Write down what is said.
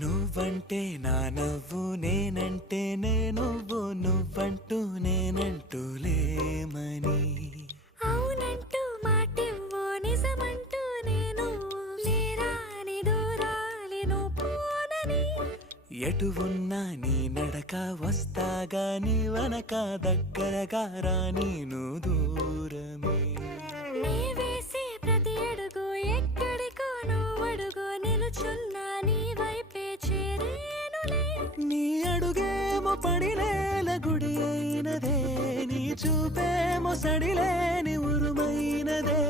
నువ్వంటే నా నవ్వు నేనంటే నువ్వు నువ్వంటూ నేనంటూ లేమని అవునంటూ మాటివ్వు నిజమంటూ నేను లేరాని దూరాలి నువ్వు పోనని ఎటు ఉన్నా నీ నడక వస్తాగా నీ వనక దగ్గరగా రాని నువ్వు దూరమే నీ వేసే ప్రతి అడుగు ఎక్కడికో నువ్వు అడుగు నిలుచున్నా నీ వైపే చేరేనులే నీ అడుగేమో పడిలేల గుడి అయినదే నీ చూపేమో సడిలేని ఉరుమైనదే